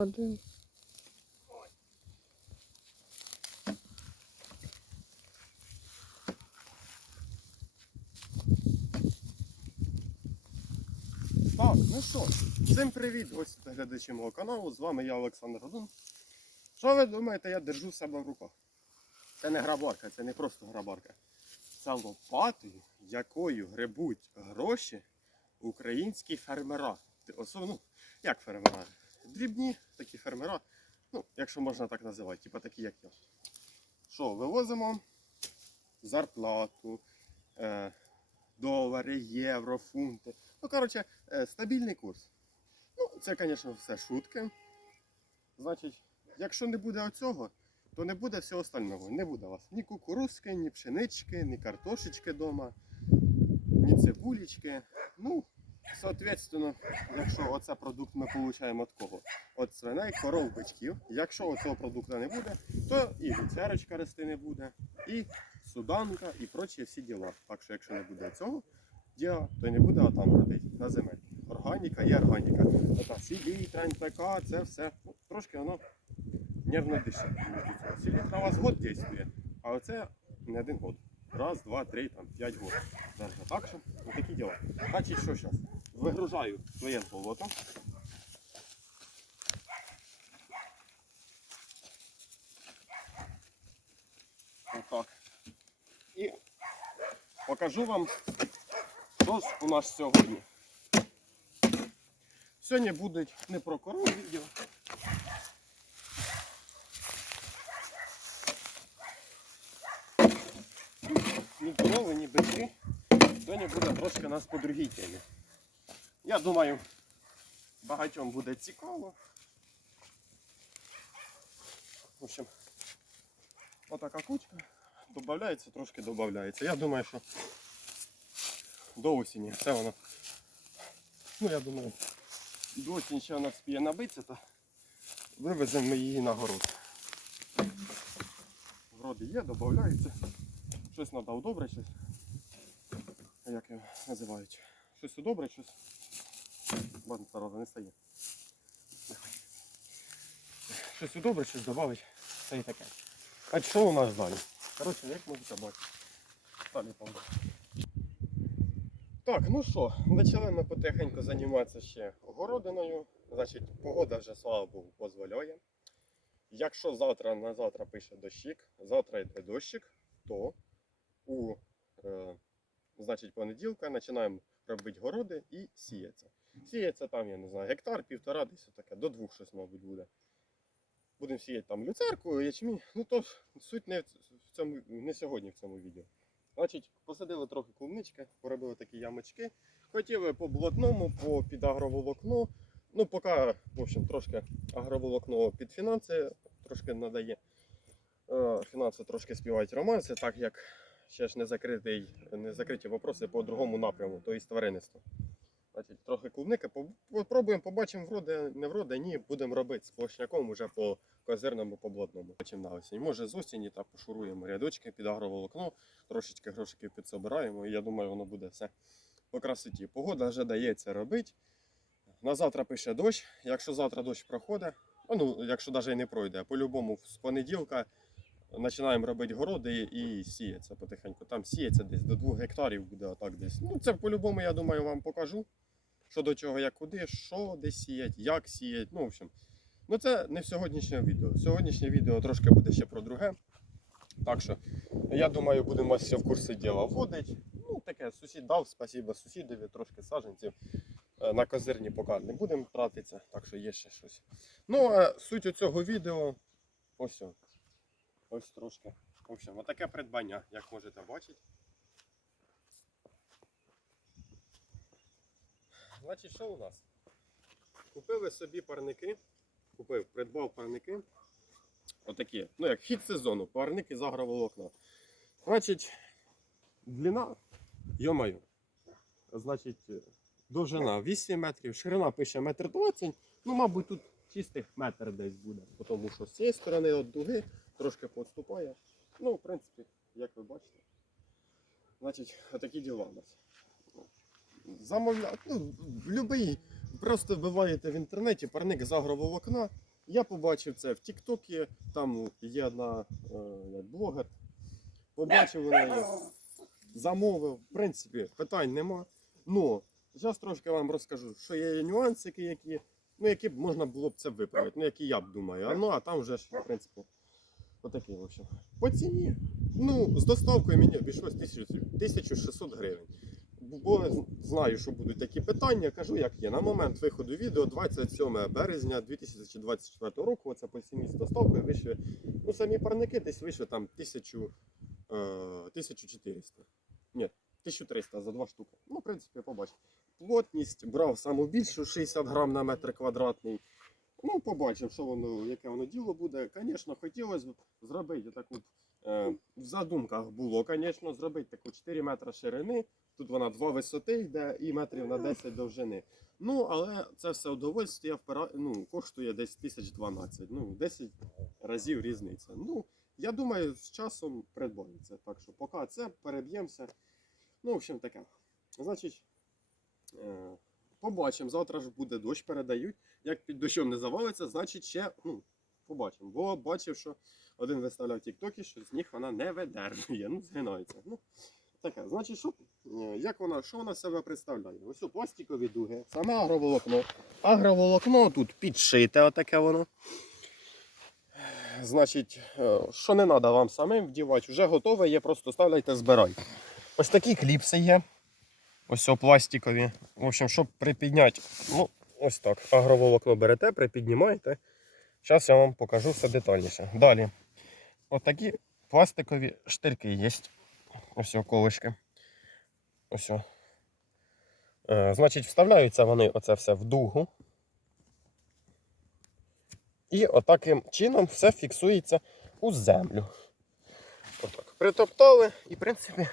Один. Так, ну що, всім привіт, гості та глядачі мого каналу. З вами я Олександр Годун. Що ви думаєте, я держу себе в руках? Це не грабарка, це не просто грабарка. Це лопатою, якою гребуть гроші українські фермера. Ти- осо- ну, як фермера? Дрібні такі фермера, ну, якщо можна так називати, типу такі, як я. Що, вивозимо зарплату, е, долари, євро, фунти. Ну, коротше, е, стабільний курс. Ну, це, звісно, все шутки. Значить, якщо не буде оцього, то не буде всього остального. Не буде у вас ні кукурузки, ні пшенички, ні картошечки вдома, ні цибулечки. Ну, соответственно, якщо оце продукт ми отримуємо від кого? От свиней, коров, бичків. Якщо оцього продукту не буде, то і люцерочка рости не буде, і суданка, і прочі всі діла. Так що, якщо не буде цього, діла, то не буде там родити на земель. Органіка є органіка. Така селітра, НПК, це все. Трошки воно нервно дише. Селітра у вас год дійствує, а оце не один год. Раз, два, три, там, п'ять. Даже так що, такі діла. Значить, що зараз? Вигружаю своє золото. Отак. І покажу вам, що у нас сьогодні. Сьогодні будуть не про корову відео. Ні корови, ні бички. Сьогодні буде трошки нас по другій темі. Я думаю, багатьом буде цікаво. В общем, отака кучка. Додається, трошки додається. Я думаю, що до осені все воно. Ну, я думаю, до осені ще вона вспіє набитися, то вивеземо її на город. Вроді є, додається. Щось треба удобре, щось. Як його називають? Щось удобре, щось. Ладно, зараз не стає. Щось удобре, щось додавить. Це і таке. А що у нас далі? Коротше, як можете бачити. Далі погнали. Так, ну що, почали ми потихеньку займатися ще огородиною. Значить, погода вже, слава Богу, дозволяє. Якщо завтра на завтра пише дощик, завтра йде дощик, то у е, значить, понеділка починаємо робити городи і сіється. Сіється там, я не знаю, гектар, півтора, десь таке, до двох щось, мабуть, буде. Будемо сіяти там люцерку, ячмінь. Ну то суть не в цьому, не сьогодні в цьому відео. Значить, посадили трохи клубнички, поробили такі ямочки. Хотіли по блатному, по під агроволокно. Ну, поки, в общем, трошки агроволокно під фінанси трошки надає. Е, Фінанси трошки співають романси, так як ще ж не закритий, не закриті вопроси по другому напряму, то і тваринництво. Значить, трохи клубники. Попробуємо, побачимо, вроде, не вроде, ні, будемо робити сплошняком уже по козирному, по блатному. Почим на осінь. Може з осені та пошуруємо рядочки під агроволокно, трошечки грошиків підсобираємо, і я думаю, воно буде все по красоті. Погода вже дається робити. На завтра пише дощ. Якщо завтра дощ проходить, ну, якщо навіть і не пройде, по-любому з понеділка починаємо робити городи і сіється потихеньку. Там сіється десь до 2 гектарів буде отак десь. Ну, це по-любому, я думаю, вам покажу. Що до чого, як куди, що де сіять, як сіять. Ну, в общем. Ну, це не в сьогоднішньому відео. Сьогоднішнє відео трошки буде ще про друге. Так що, я думаю, будемо вас в курси діла вводити. Ну, таке, сусід дав, спасибо сусідові, трошки саджанців. Е, На козирні поки не будемо тратитися, так що є ще щось. Ну, а суть у цього відео ось. Ось трошки. В общем, отаке придбання, як можете бачити. Значить, що у нас? Купили собі парники. Купив, придбав парники. Отакі. Ну, як хід сезону, парники з агроволокна. Значить, длина, йомаю. Значить, довжина 8 метрів, ширина пише метр 20. Ну, мабуть, тут чистих метр десь буде. Тому що з цієї сторони от дуги трошки підступає. Ну, в принципі, як ви бачите. Значить, отакі діла у нас. Замовляти. Ну, любий. Просто вбиваєте в інтернеті парник з агроволокна. Я побачив це в Тіктокі, там є одна е, як блогер. Побачив вона замовив. В принципі, питань нема. Ну, зараз трошки вам розкажу, що є нюансики, які, ну, які б можна було б це виправити, ну, які я б думаю. А, ну, а там вже ж, в принципі, отакий, в общем. По ціні, ну, з доставкою мені обійшлось 1600 гривень. Бо знаю, що будуть такі питання, кажу, як є. На момент виходу відео 27 березня 2024 року, оце по з доставкою вийшли, ну самі парники десь вийшли там 1000, е, 1400. Ні, 1300 за два штуки. Ну, в принципі, побачив. Плотність брав саму більшу 60 грам на метр квадратний. Ну, побачив, що воно, яке воно діло буде. Звісно, хотілося б зробити таку. Е, в задумках було, звісно, зробити таку 4 метри ширини. Тут вона 2 висоти йде і метрів на 10 довжини. Ну, але це все удовольствие впира... ну, коштує десь 1012. Ну, 10 разів різниця. Ну, я думаю, з часом придбається. Так що поки це переб'ємося. Ну, в общем, таке. Значить, е, побачимо. Завтра ж буде дощ, передають. Як під дощом не завалиться, значить ще ну, побачимо. Бо бачив, що один виставляв в Тіктокі, що з них вона не видержує, ну, згинається. Ну, таке. Значить, що, е, як вона, що вона себе представляє? Ось у пластикові дуги, саме агроволокно. Агроволокно тут підшите, отаке воно. Значить, е, що не треба вам самим вдівати, вже готове є, просто ставляйте, збирайте. Ось такі кліпси є. Ось пластикові. В общем, щоб припідняти, ну, ось так. Агроволокно берете, припіднімаєте. Зараз я вам покажу все детальніше. Далі. Ось такі пластикові штирки є. Ось колишки. Ось. Е, значить, вставляються вони оце все в дугу. І отаким чином все фіксується у землю. Отак. Притоптали і, в принципі,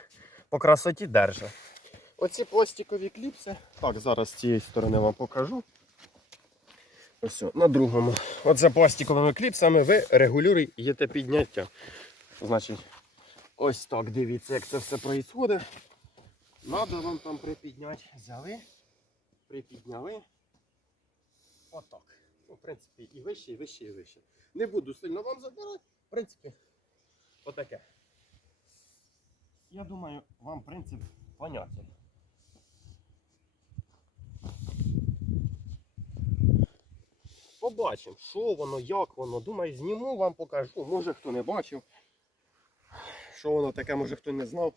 по красоті держить. Оці пластикові кліпси. Так, зараз з цієї сторони вам покажу. Ось на другому. Оце пластиковими кліпсами ви регулюєте підняття. Значить, ось так дивіться, як це все відбувається. Надо вам там припідняти. Взяли, припідняли. Отак. Ну, в принципі, і вище, і вище, і вище. Не буду сильно вам забирати. В принципі, отаке. Я думаю, вам принцип понятен. Побачимо, що воно, як воно. Думаю, зніму вам покажу. Може хто не бачив. Що воно таке, може хто не знав.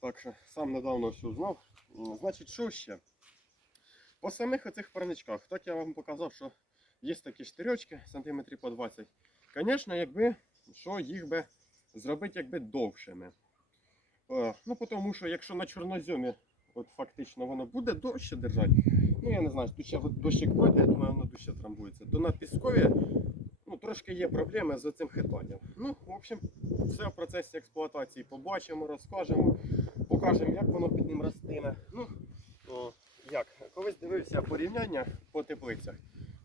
Так що сам недавно все знав. Значить, що ще? По самих оцих парничках, так я вам показав, що є такі штирьочки, сантиметрів по 20. Звісно, якби що їх би зробити якби довшими. Е, Ну, тому що якщо на чорноземі, от фактично воно буде довше держати, ну я не знаю, тут ще дощик пройде, я думаю, воно дужче трамбується, то на піскові трошки є проблеми з цим хитанням. Ну, в общем, все в процесі експлуатації побачимо, розкажемо, покажемо, як воно під ним ростиме. Ну, о, як, колись дивився порівняння по теплицях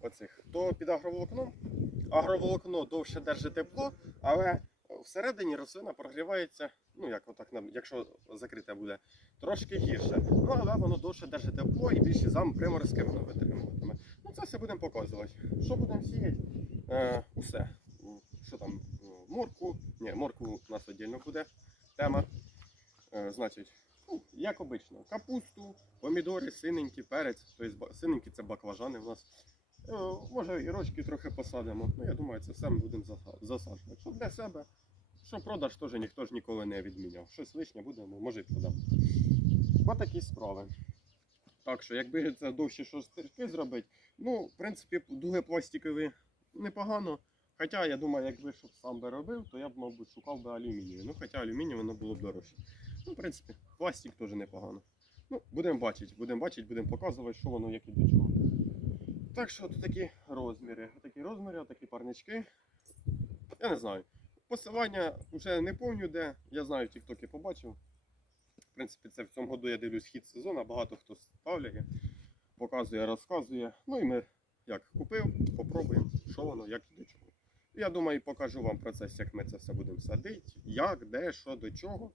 оцих, то під агроволокном агроволокно довше держить тепло, але всередині рослина прогрівається, ну як отак, якщо закрите буде, трошки гірше. Ну, але воно довше держить тепло і більше зам приморозки воно витримуватиме. Ну, це все будемо показувати. Що будемо сіяти? Е, усе. Що там? М, Морку. Ні, морку у нас віддільно буде тема. Е, значить, ну, як обично, капусту, помідори, синенькі, перець. Тобто синенькі це баклажани у нас. Е, Може і рочки трохи посадимо. Ну, я думаю, це все ми будемо засаджувати. Що для себе, що продаж теж ніхто ж ніколи не відміняв. Щось лишнє будемо, може і продамо. Ось такі справи. Так що, якби це довші шостирки зробити, ну, в принципі, дуги пластикові непогано. Хоча, я думаю, якби щоб сам би робив, то я б, мабуть, шукав би алюмінію. Ну, хоча алюмінію воно було б дорожче. Ну, в принципі, пластик теж непогано. Ну, будемо бачити, будемо бачити, будемо показувати, що воно як і до чого. Так що от такі розміри. Отакі розміри, отакі парнички. Я не знаю. Посилання вже не пам'ятаю де. Я знаю, в Тіктокі побачив. В принципі, це в цьому году я дивлюсь хід сезону, багато хто ставляє, показує, розказує. Ну і ми як купив, попробуємо, що воно, як і до чого. Я думаю, покажу вам процес, як ми це все будемо садити, як, де, що, до чого.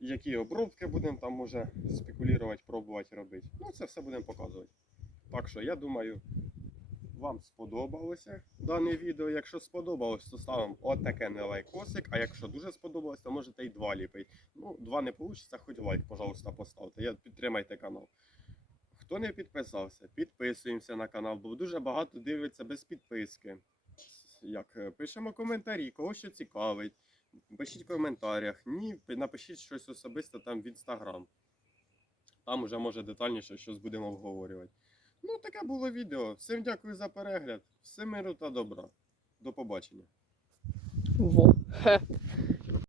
Які обробки будемо там може спекулювати, пробувати робити. Ну, це все будемо показувати. Так що я думаю, вам сподобалося дане відео. Якщо сподобалось, то ставимо отаке не лайкосик. А якщо дуже сподобалось, то можете і два ліпить. Ну, два не вийде, хоч лайк, пожалуйста, поставте. Я підтримайте канал. Хто не підписався, підписуємося на канал, бо дуже багато дивиться без підписки. Як е, пишемо коментарі, кого що цікавить. Пишіть в коментарях. Ні, напишіть щось особисто там в інстаграм. Там уже може детальніше щось будемо обговорювати. Ну, таке було відео. Всім дякую за перегляд. Всім миру та добра. До побачення.